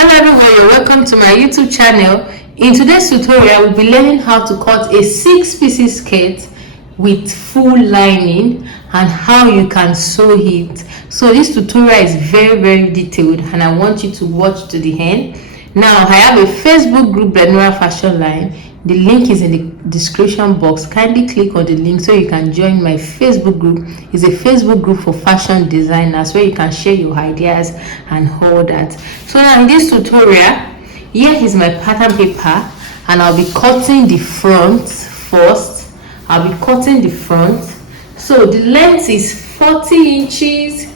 Hello everyone, you're welcome to my YouTube channel. In today's tutorial, we'll be learning how to cut a 6-piece skirt with full lining and how you can sew it. So this tutorial is very detailed and I want you to watch to the end. Now I have a Facebook group, Blenora Fashion Line. The link is in the description box. Kindly click on the link so you can join my Facebook group. It's a Facebook group for fashion designers where you can share your ideas and all that. So now in this tutorial, here is my pattern paper and I'll be cutting the front first. I'll be cutting the front. So the length is 40 inches.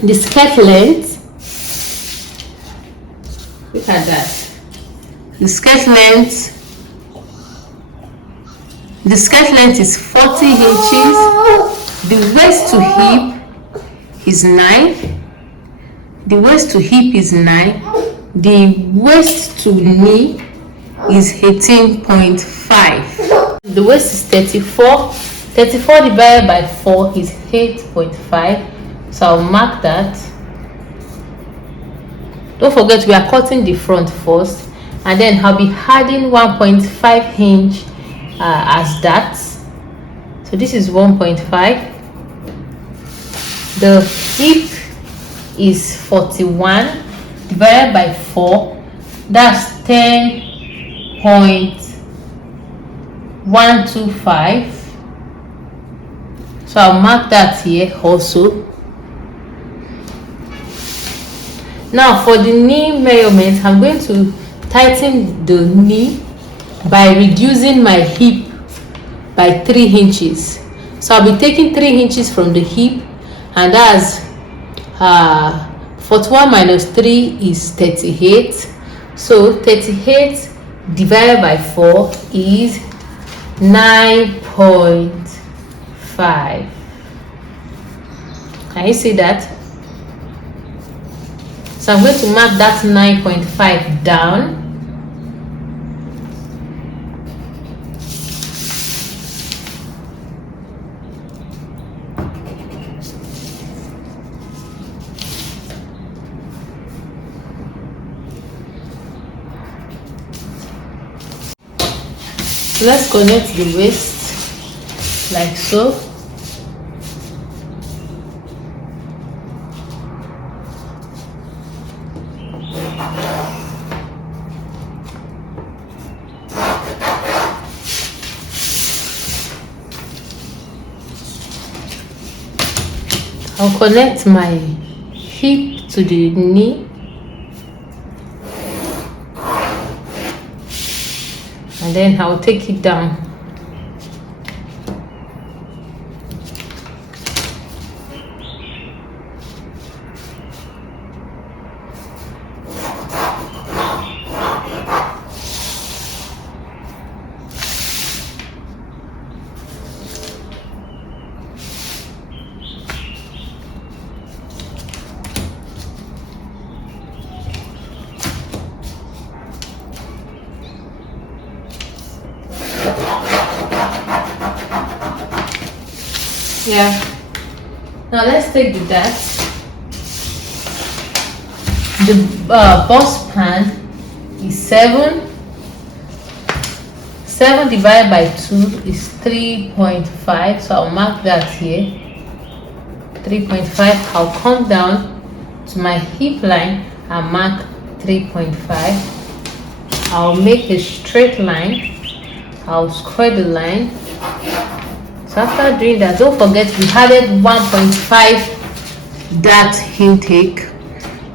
The skirt length, look at that. The skirt length is 40 inches. The waist to hip is 9. The waist to hip is 9. The waist to knee is 18.5. The waist is 34. 34 divided by 4 is 8.5. So I'll mark that. Don't forget we are cutting the front first, and then I'll be adding 1.5 inch as that. So this is 1.5. The hip is 41 divided by 4, that's 10.125. So I'll mark that here also. Now for the knee measurement, I'm going to tighten the knee by reducing my hip by 3 inches. So I'll be taking 3 inches from the hip, and that's 41 minus 3 is 38. So 38 divided by 4 is 9.5. Can you see that? So I'm going to mark that 9.5 down. So let's connect the waist like so. I'll connect my hip to the knee, and then I'll take it down. Yeah. Now let's take the dart. The bust span is 7. 7 divided by 2 is 3.5. So I'll mark that here. 3.5. I'll come down to my hip line and mark 3.5. I'll make a straight line. I'll square the line. So after doing that, don't forget we added 1.5 dart intake.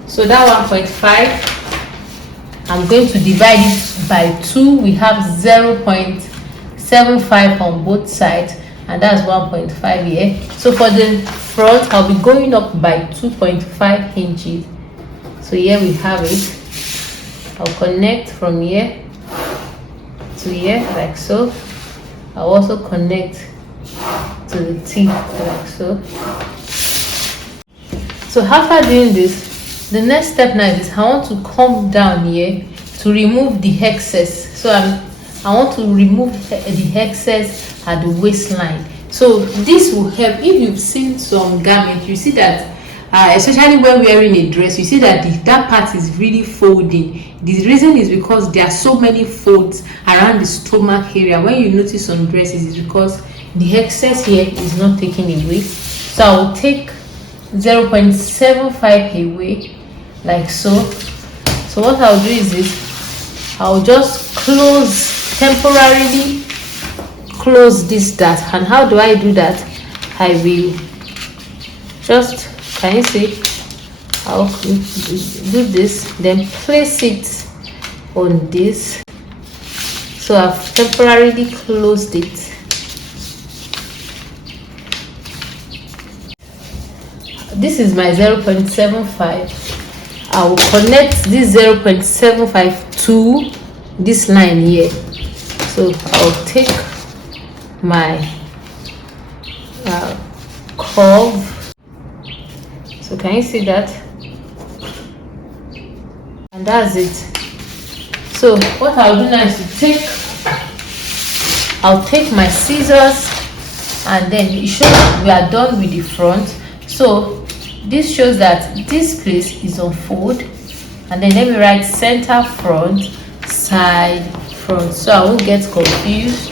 So that 1.5, I'm going to divide it by 2. We have 0.75 on both sides, and that's 1.5 here. So for the front, I'll be going up by 2.5 inches. So here we have it. I'll connect from here to here like so. I'll also connect to the tip like so. So after doing this, the next step now is I want to come down here to remove the excess. So I want to remove the excess at the waistline. So this will help. If you've seen some garments, you see that especially when wearing a dress, you see that that part is really folding. The reason is because there are so many folds around the stomach area. When you notice on dresses, is because the excess here is not taken away. So I will take 0.75 away, like so. So what I'll do is this: I'll just temporarily close this dart. And how do I do that? I will just, can you see, I'll do this, then place it on this. So I've temporarily closed it. This is my 0.75. I will connect this 0.75 to this line here. So I'll take my curve. So can you see that? And that's it. So what I'll do now is I'll take my scissors, and then it shows we are done with the front. So this shows that this place is on fold, and then let me write center, front, side, front, so I won't get confused.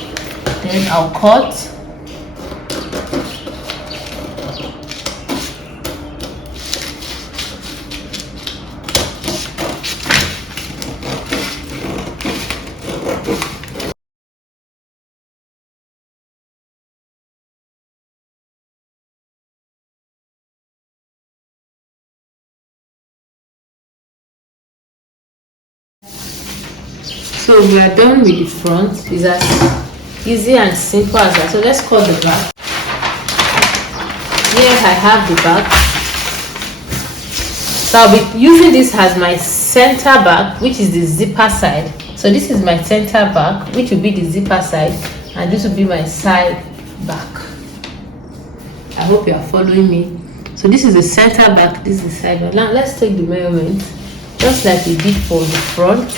Then I'll cut. So we are done with the front. It's as easy and simple as that. So let's cut the back. Here I have the back. So I'll be using this as my center back, which is the zipper side. So this is my center back, which will be the zipper side, and this will be my side back. I hope you are following me. So this is the center back, this is the side back. Now let's take the measurement, just like we did for the front.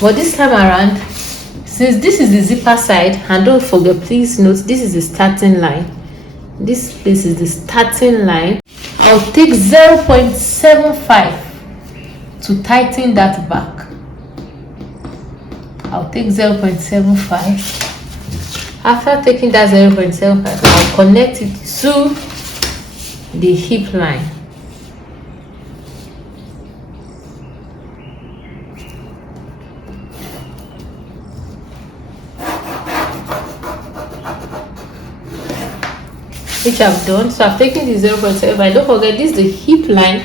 But this time around, since this is the zipper side, and don't forget, please note, this is the starting line. This place is the starting line. I'll take 0.75 to tighten that back. I'll take 0.75. After taking that 0.75, I'll connect it to the hip line. Which I've done. So I've taken the 0.75. Don't forget, this is the hip line,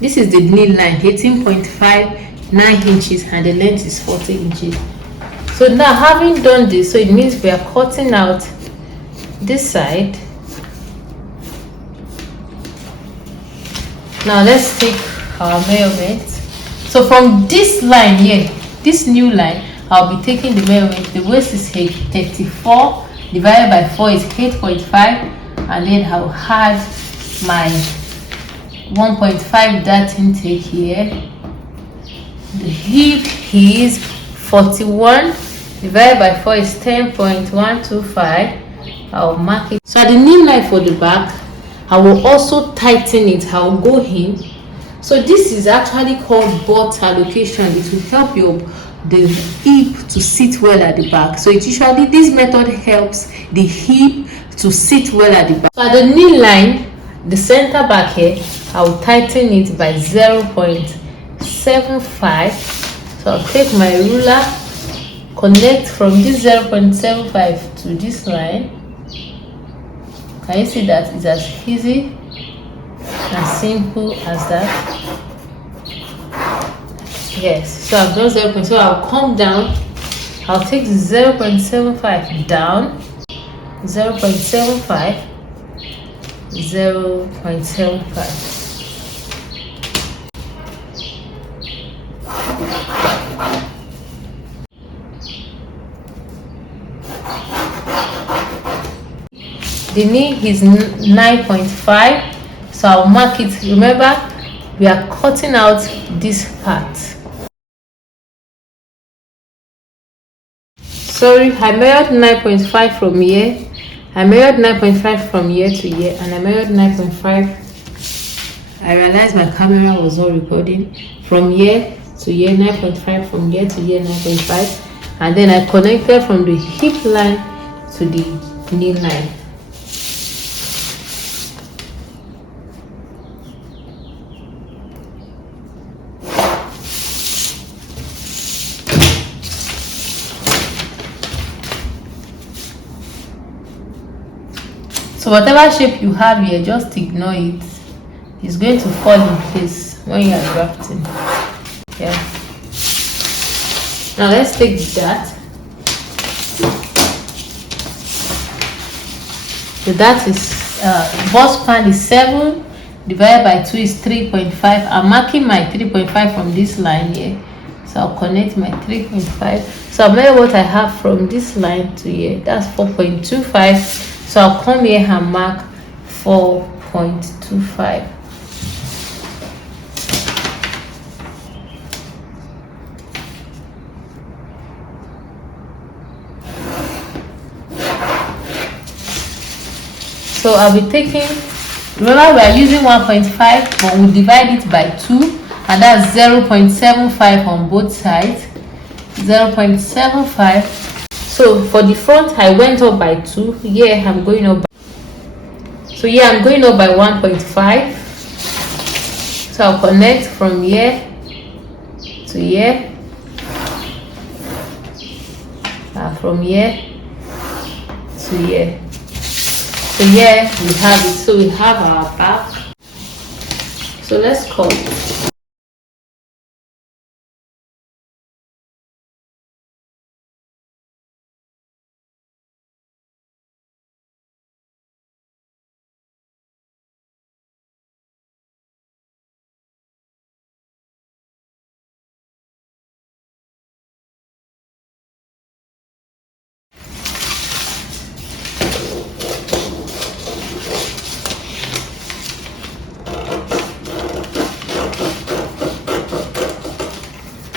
this is the knee line, 18.59 inches, and the length is 40 inches. So now, having done this, so it means we are cutting out this side. Now let's take our measurement. So from this line here, this new line, I'll be taking the measurement. The waist is 34 divided by 4 is 8.5. And then I'll add my 1.5 dart intake here. The hip is 41 divided by 4 is 10.125. I'll mark it. So at the knee line for the back, I will also tighten it. I'll go in. So this is actually called butt allocation. It will help the hip to sit well at the back. So this method helps the hip to sit well at the back. So at the knee line, the center back here, I will tighten it by 0.75. So I'll take my ruler, connect from this 0.75 to this line. Can you see that? It's as easy and simple as that. Yes, so I've done 0. So I'll come down, I'll take the 0.75 down, 0.75, 0.75. The knee is 9.5, so I'll mark it. Remember, we are cutting out this part. Sorry, I measured 9.5 from here. I measured 9.5 from here to here, and I measured 9.5 I realized my camera was not recording. From here to here 9.5, from here to here 9.5, and then I connected from the hip line to the knee line. So whatever shape you have here, just ignore it. It's going to fall in place when you are drafting. Yeah. Now let's take that. So that is bust span is 7 divided by 2 is 3.5. I'm marking my 3.5 from this line here. So I'll connect my 3.5. So I'll measure what I have from this line to here. That's 4.25. So I'll come here and mark 4.25. So I'll be taking, remember we are using 1.5, but we'll divide it by 2, and that's 0.75 on both sides. 0.75. So for the front, I went up by 2. Here I'm going up by, so here I'm going up by 1.5. So I'll connect from here to here, from here to here. So here we have it. So we have our back. So let's cut.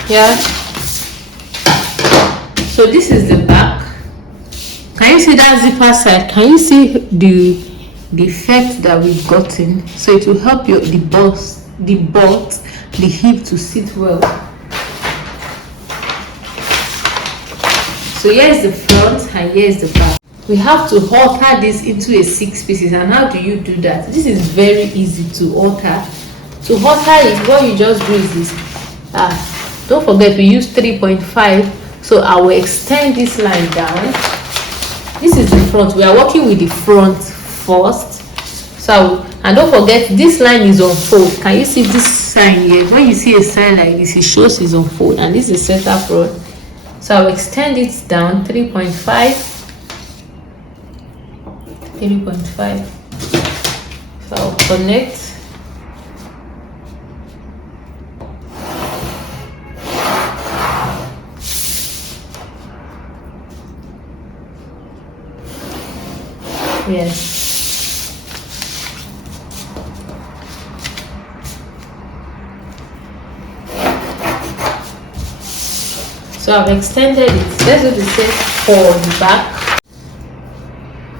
Yeah. So this is the back. Can you see that zipper side? Can you see the effect that we've gotten? So it will help your the butt, the hip to sit well. So here is the front and here is the back. We have to alter this into a 6 pieces. And how do you do that? This is very easy to alter. To alter it, what you just do is this. Don't forget we use 3.5. So I will extend this line down. This is the front. We are working with the front first. So and don't forget this line is on fold. Can you see this sign here? When you see a sign like this, it shows it's on fold, and this is center front. So I'll extend it down 3.5. 3.5. So I'll connect. Yes. So I've extended it. Let's do the same for the back.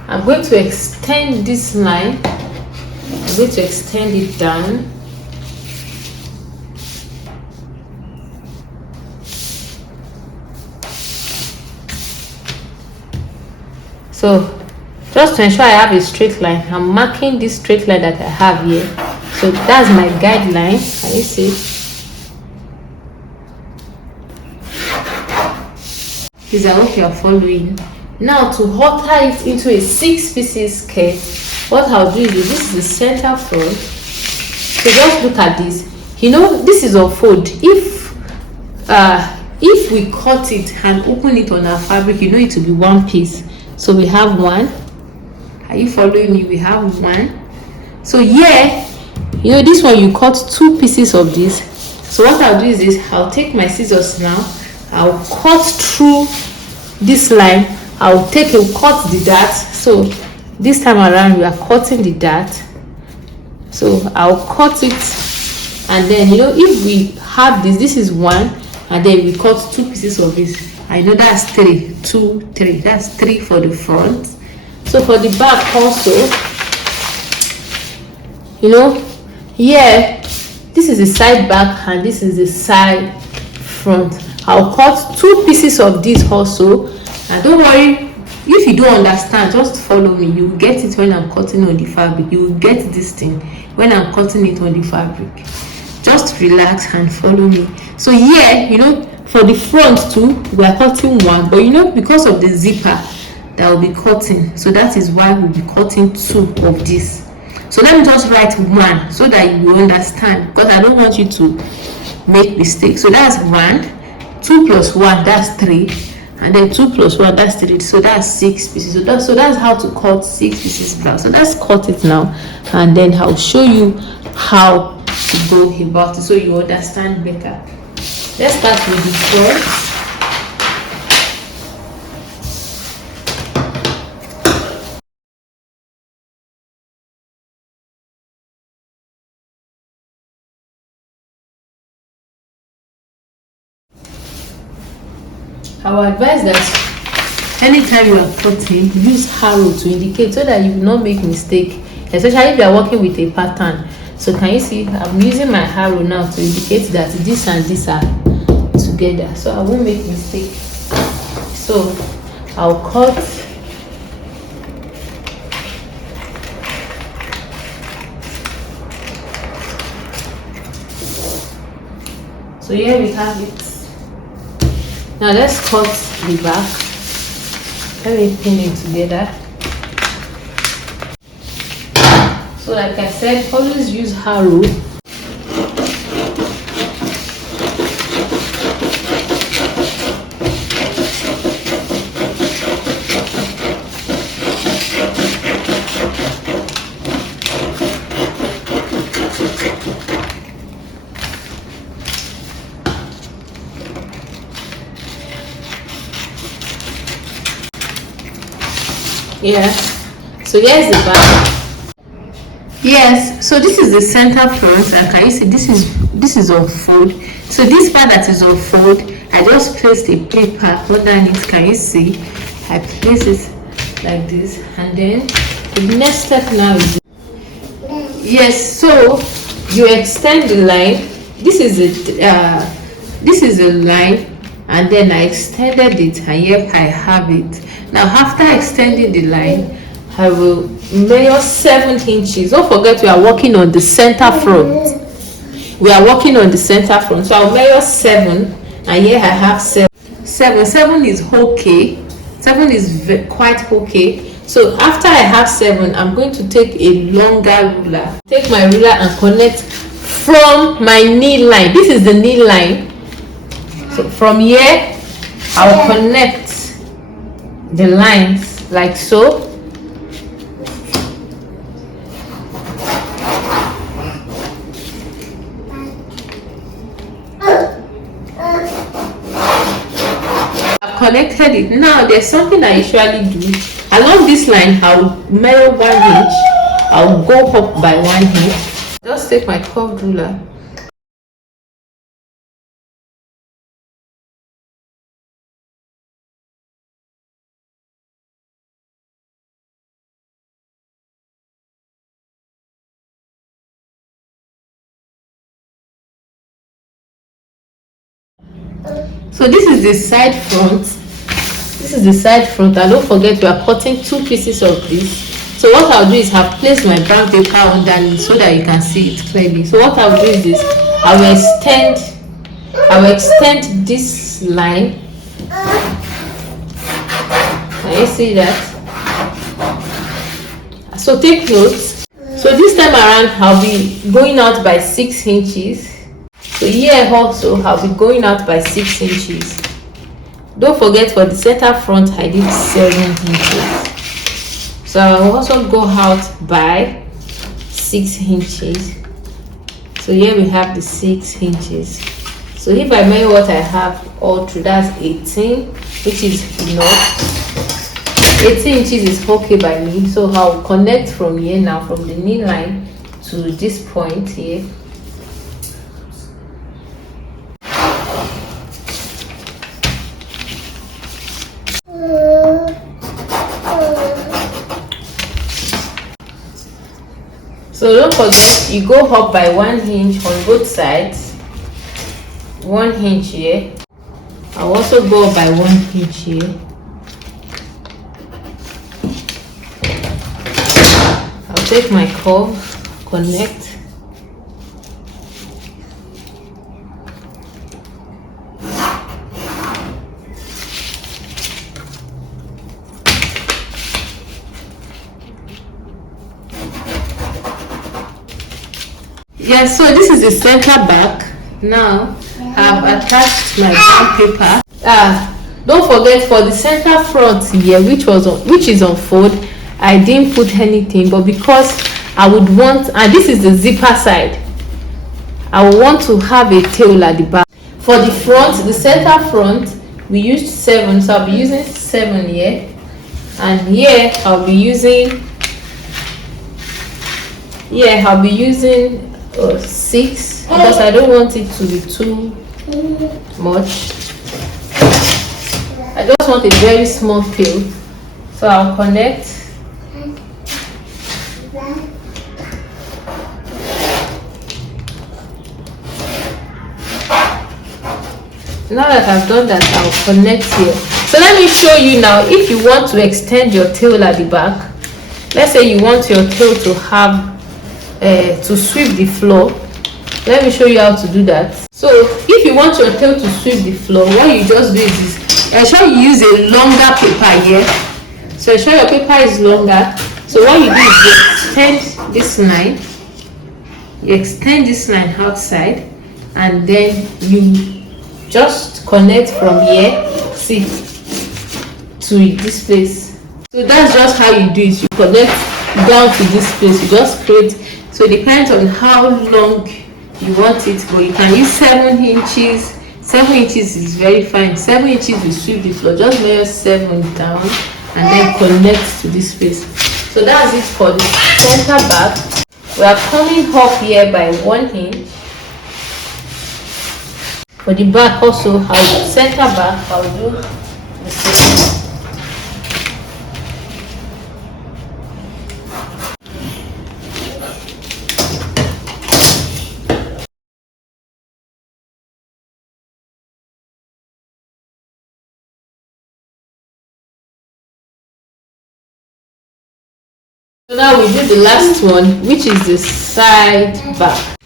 I'm going to extend this line. I'm going to extend it down. So just to ensure I have a straight line, I'm marking this straight line that I have here. So that's my guideline. Can you see? Please, I hope you are following. Now to alter it into a 6 pieces skirt, what I'll do is this is the center front. So just look at this. You know, this is on fold. If we cut it and open it on our fabric, you know it will be 1 piece. So we have 1. Are you following me? We have 1. So here, you know, this one you cut 2 pieces of this. So what I'll do is this. I'll take my scissors now. I'll cut through this line. I'll cut the dart. So this time around we are cutting the dart. So I'll cut it, and then you know, if we have this is 1, and then we cut 2 pieces of this. I know that's 3, 2, 3. That's 3 for the front. So for the back also, you know, Here, this is the side back and this is the side front. I'll cut 2 pieces of this also, and don't worry if you don't understand, just follow me. You will get it when I'm cutting on the fabric. You will get this thing when I'm cutting it on the fabric. Just relax and follow me. So here, for the front too, we are cutting 1, but because of the zipper that will be cutting, so that is why we'll be cutting 2 of this. So let me just write 1 so that you will understand, because I don't want you to make mistakes. So that's 1, 2 plus 1, that's 3, and then 2 plus 1, that's 3. So that's 6 pieces. So that's how to cut 6 pieces blouse. So let's cut it now, and then I'll show you how to go about it so you understand better. Let's start with the front. I will advise that anytime you are cutting, use arrow to indicate so that you will not make mistake, especially if you are working with a pattern. So can you see I'm using my arrow now to indicate that this and this are together, so I won't make mistake. So I'll cut so here we have it. Now let's cut the back. Let me pin it together. So like I said, always use arrow. Yeah, so here's the back. Yes, so this is the center front, and can you see this is on fold. So this part that is on fold, I just placed a paper underneath. Can you see? I place it like this, and then the next step now is yes. So you extend the line. This is a line, and then I extended it, and here I have it. Now after extending the line, I will measure 7 inches. Don't forget we are working on the center front. We are working on the center front. So I'll measure 7, and here I have 7. 7 is okay. 7 is quite okay. So after I have 7, I'm going to take a longer ruler. Take my ruler and connect from my knee line. This is the knee line. So from here, I'll connect the lines like so. I've connected it. Now there's something I usually do. Along this line, I'll measure 1 inch. I'll go up by 1 inch. Just take my curved ruler. So this is the side front. This is the side front, and don't forget we are cutting 2 pieces of this. So what I'll do is I've placed my brown paper underneath so that you can see it clearly. So what I'll do is this: I will extend this line. Can you see that? So take notes. So this time around I'll be going out by 6 inches. So here also I'll be going out by 6 inches. Don't forget for the center front I did 7 inches. So I'll also go out by 6 inches. So here we have the 6 inches. So if I measure what I have all through, that's 18, which is enough. 18 inches is okay by me. So I'll connect from here now, from the knee line to this point here. So don't forget, you go up by 1 inch on both sides. 1 inch here. I'll also go up by 1 inch here. I'll take my curve, connect. Yes, so this is the center back. Now I've attached my brown paper. Don't forget, for the center front here, which is on fold, I didn't put anything, but because I would want, and this is the zipper side, I would want to have a tail at the back. For the front, the center front, we used 7, so I'll be using 7 here, and here I'll be using 6, because I don't want it to be too much. I just want a very small tail, so I'll connect. Now that I've done that, I'll connect here. So let me show you now, if you want to extend your tail at the back, let's say you want your tail to have to sweep the floor. Let me show you how to do that. So if you want your tail to sweep the floor, what you just do is ensure you use a longer paper here. So ensure your paper is longer. So what you do is you extend this line. You extend this line outside, and then you just connect from here, see, to this place. So that's just how you do it. You connect down to this place. You just create. So it depends on how long you want it, but you can use 7 inches. 7 inches is very fine. 7 inches will sweep the floor. Just measure 7 down and then connect to this place. So that's it for the center back. We are coming up here by 1 inch. For the back also, I'll center back, I'll do the same. So now we do the last one, which is the side back.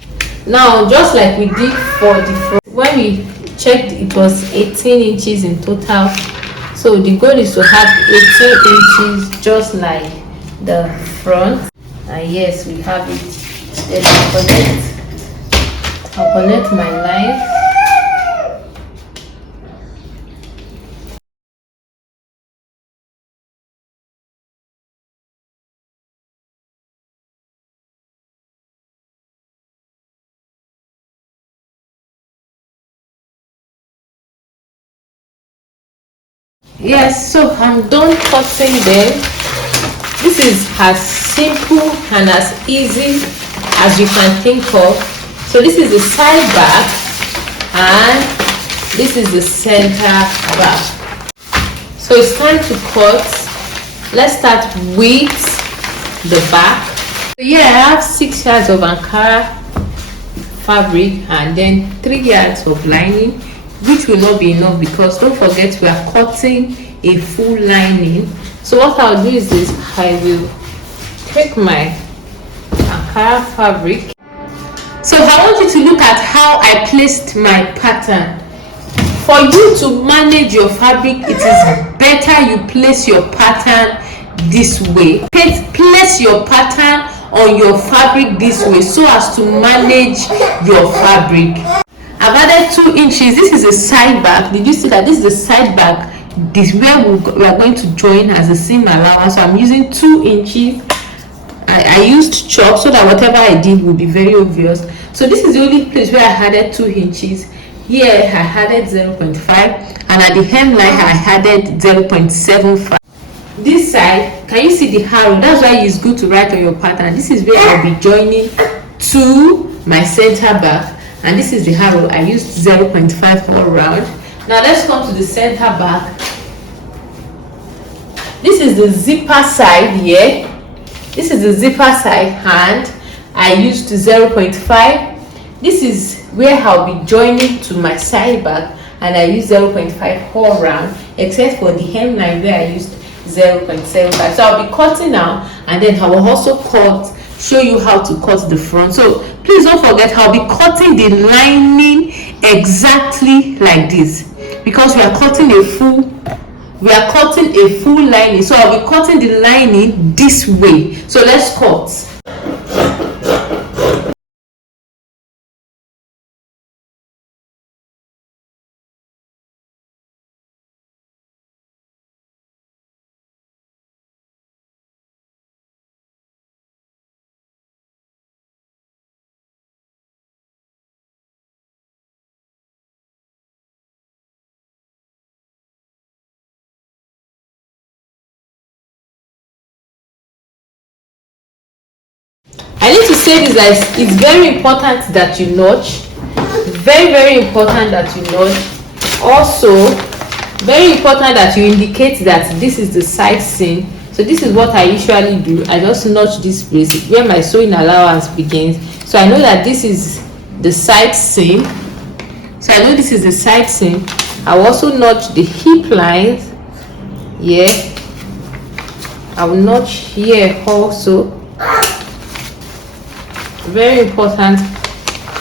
Now, just like we did for the front, when we checked, it was 18 inches in total. So the goal is to have 18 inches, just like the front. And yes, we have it. Then I'll connect my line. Yes, so I'm done cutting them. This is as simple and as easy as you can think of. So this is the side back and this is the center back. So it's time to cut. Let's start with the back. So yeah, I have 6 yards of Ankara fabric and then 3 yards of lining, which will not be enough because don't forget we are cutting a full lining. So what I'll do is this: I will take my Ankara fabric. So I want you to look at how I placed my pattern. For you to manage your fabric, it is better you place your pattern this way. Place your pattern on your fabric this way so as to manage your fabric. I've added 2 inches. This is a side back. Did you see that? This is a side back. This is where we are going to join as a seam allowance. So I'm using 2 inches. I used chalk so that whatever I did will be very obvious. So this is the only place where I added 2 inches. Here I added 0.5, and at the hemline I added 0.75. This side, can you see the arrow? That's why it's good to write on your pattern. This is where I'll be joining to my center back, and this is the arrow. I used 0.5 all around. Now let's come to the center back. This is the zipper side here. This is the zipper side, and I used 0.5. This is where I'll be joining to my side back, and I used 0.5 all round, except for the hemline where I used 0.75. So I'll be cutting now, and then I will also show you how to cut the front. So please don't forget, I'll be cutting the lining exactly like this, because we are cutting a full lining. So I'll be cutting the lining this way. So let's cut. I need to say this, that it's very important that you notch. Very, very important that you notch. Also, very important that you indicate that this is the side seam. So this is what I usually do. I just notch this place where my sewing allowance begins. So I know that this is the side seam. So I know this is the side seam. I will also notch the hip lines here. I will notch here also. Very important.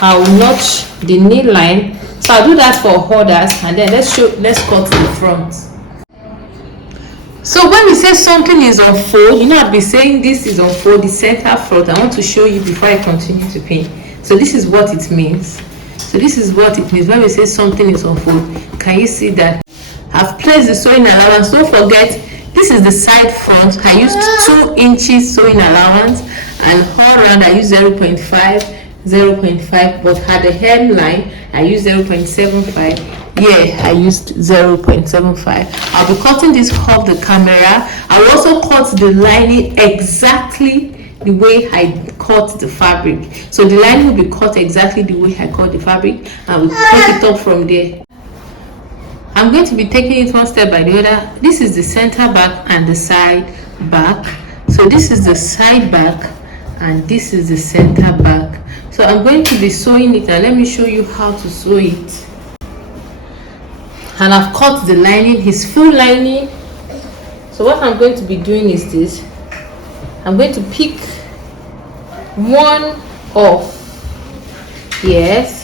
I will notch the knee line. So I'll do that for others, and then let's cut the front. So when we say something is on fold, you know, I'll be saying this is on fold, the center front. I want to show you before I continue to pin. So this is what it means. So this is what it means when we say something is on fold. Can you see that? I've placed the sewing allowance. Don't forget, this is the side front. I used 2 inches sewing allowance, and all around I used 0.5, but at the hemline I used 0.75. Here I used 0.75. I'll be cutting this off the camera. I will also cut the lining exactly the way I cut the fabric. So the lining will be cut exactly the way I cut the fabric, and we'll take it up from there. I'm going to be taking it one step by the other. This is the center back and the side back. So this is the side back, and this is the center back. So I'm going to be sewing it, and let me show you how to sew it. And I've cut the lining, his full lining. So what I'm going to be doing is this. I'm going to pick one off. Yes.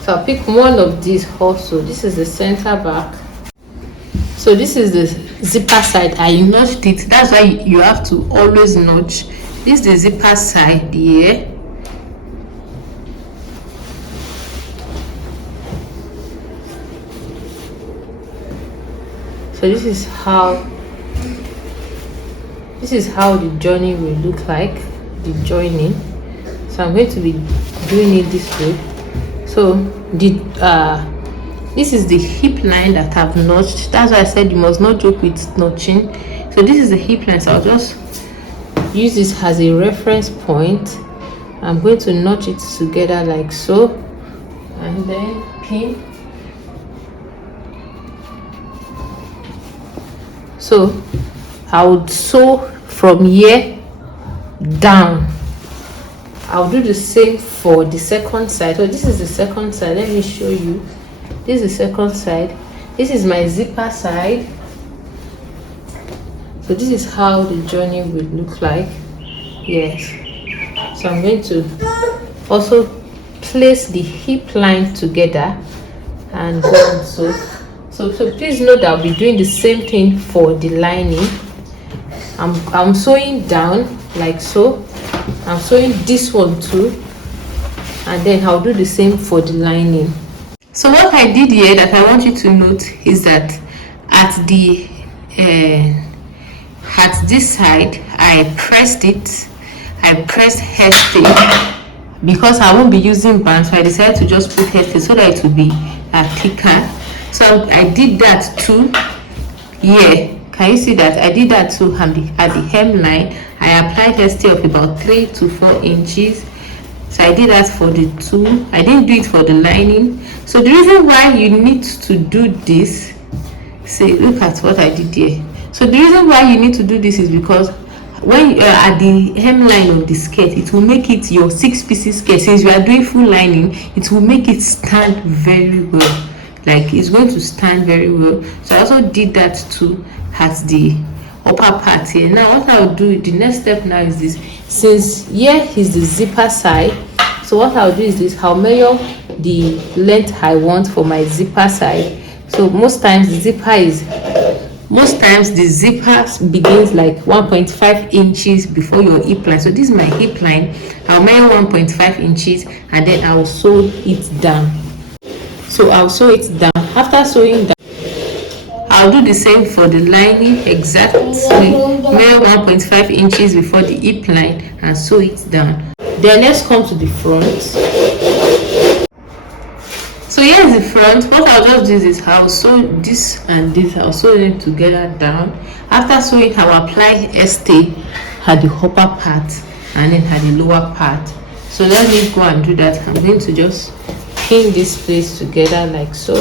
So I'll pick one of these also. This is the center back. So this is the zipper side. I notched it. That's why you have to always notch. This is the zipper side here. So this is how the joining will look like, the joining. So I'm going to be doing it this way. So this is the hip line that I've notched. That's why I said you must not joke with notching. So this is the hip line. So I'll just use this as a reference point. I'm going to notch it together like so, and then pin. So I would sew from here down. I'll do the same for the second side. So this is the second side. Let me show you. This is the second side. This is my zipper side. So this is how the joining will look like. Yes. So I'm going to also place the hip line together and then so please note that I'll be doing the same thing for the lining. I'm sewing down like so. I'm sewing this one too, and then I'll do the same for the lining. So what I did here that I want you to note is that at this side I pressed it. I pressed hair stay because I won't be using band, so I decided to just put hair stay so that it will be thicker. So I did that too. Yeah, can you see that? I did that too at the hemline. I applied hair stay of about 3 to 4 inches. So I did that for the two. I didn't do it for the lining. So the reason why you need to do this, see, look at what I did here. So the reason why you need to do this is because when you are at the hemline of the skirt, it will make it your 6 pieces skirt. Since you are doing full lining, it will make it stand very well. Like it's going to stand very well. So I also did that too at the upper part here. Now what I'll do, the next step now is this. Since here is the zipper side, so what I'll do is this. I'll measure the length I want for my zipper side. So most times the zipper begins like 1.5 inches before your hip line. So this is my hip line. I'll measure 1.5 inches and then I'll sew it down. So I'll sew it down. After sewing down, I'll do the same for the lining exactly. Measure 1.5 inches before the hip line and sew it down. Then let's come to the front. So here's the front. What I'll just do is I'll sew this and this. I'll sew them together down. After sewing, I'll apply stay at the upper part and then at the lower part. So let me go and do that. I'm going to just pin this place together like so.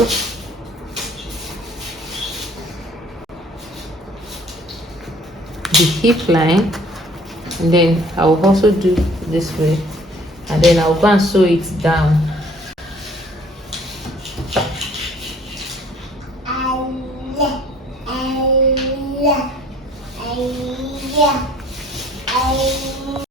The hip line, and then I'll also do this way, and then I'll go and sew it down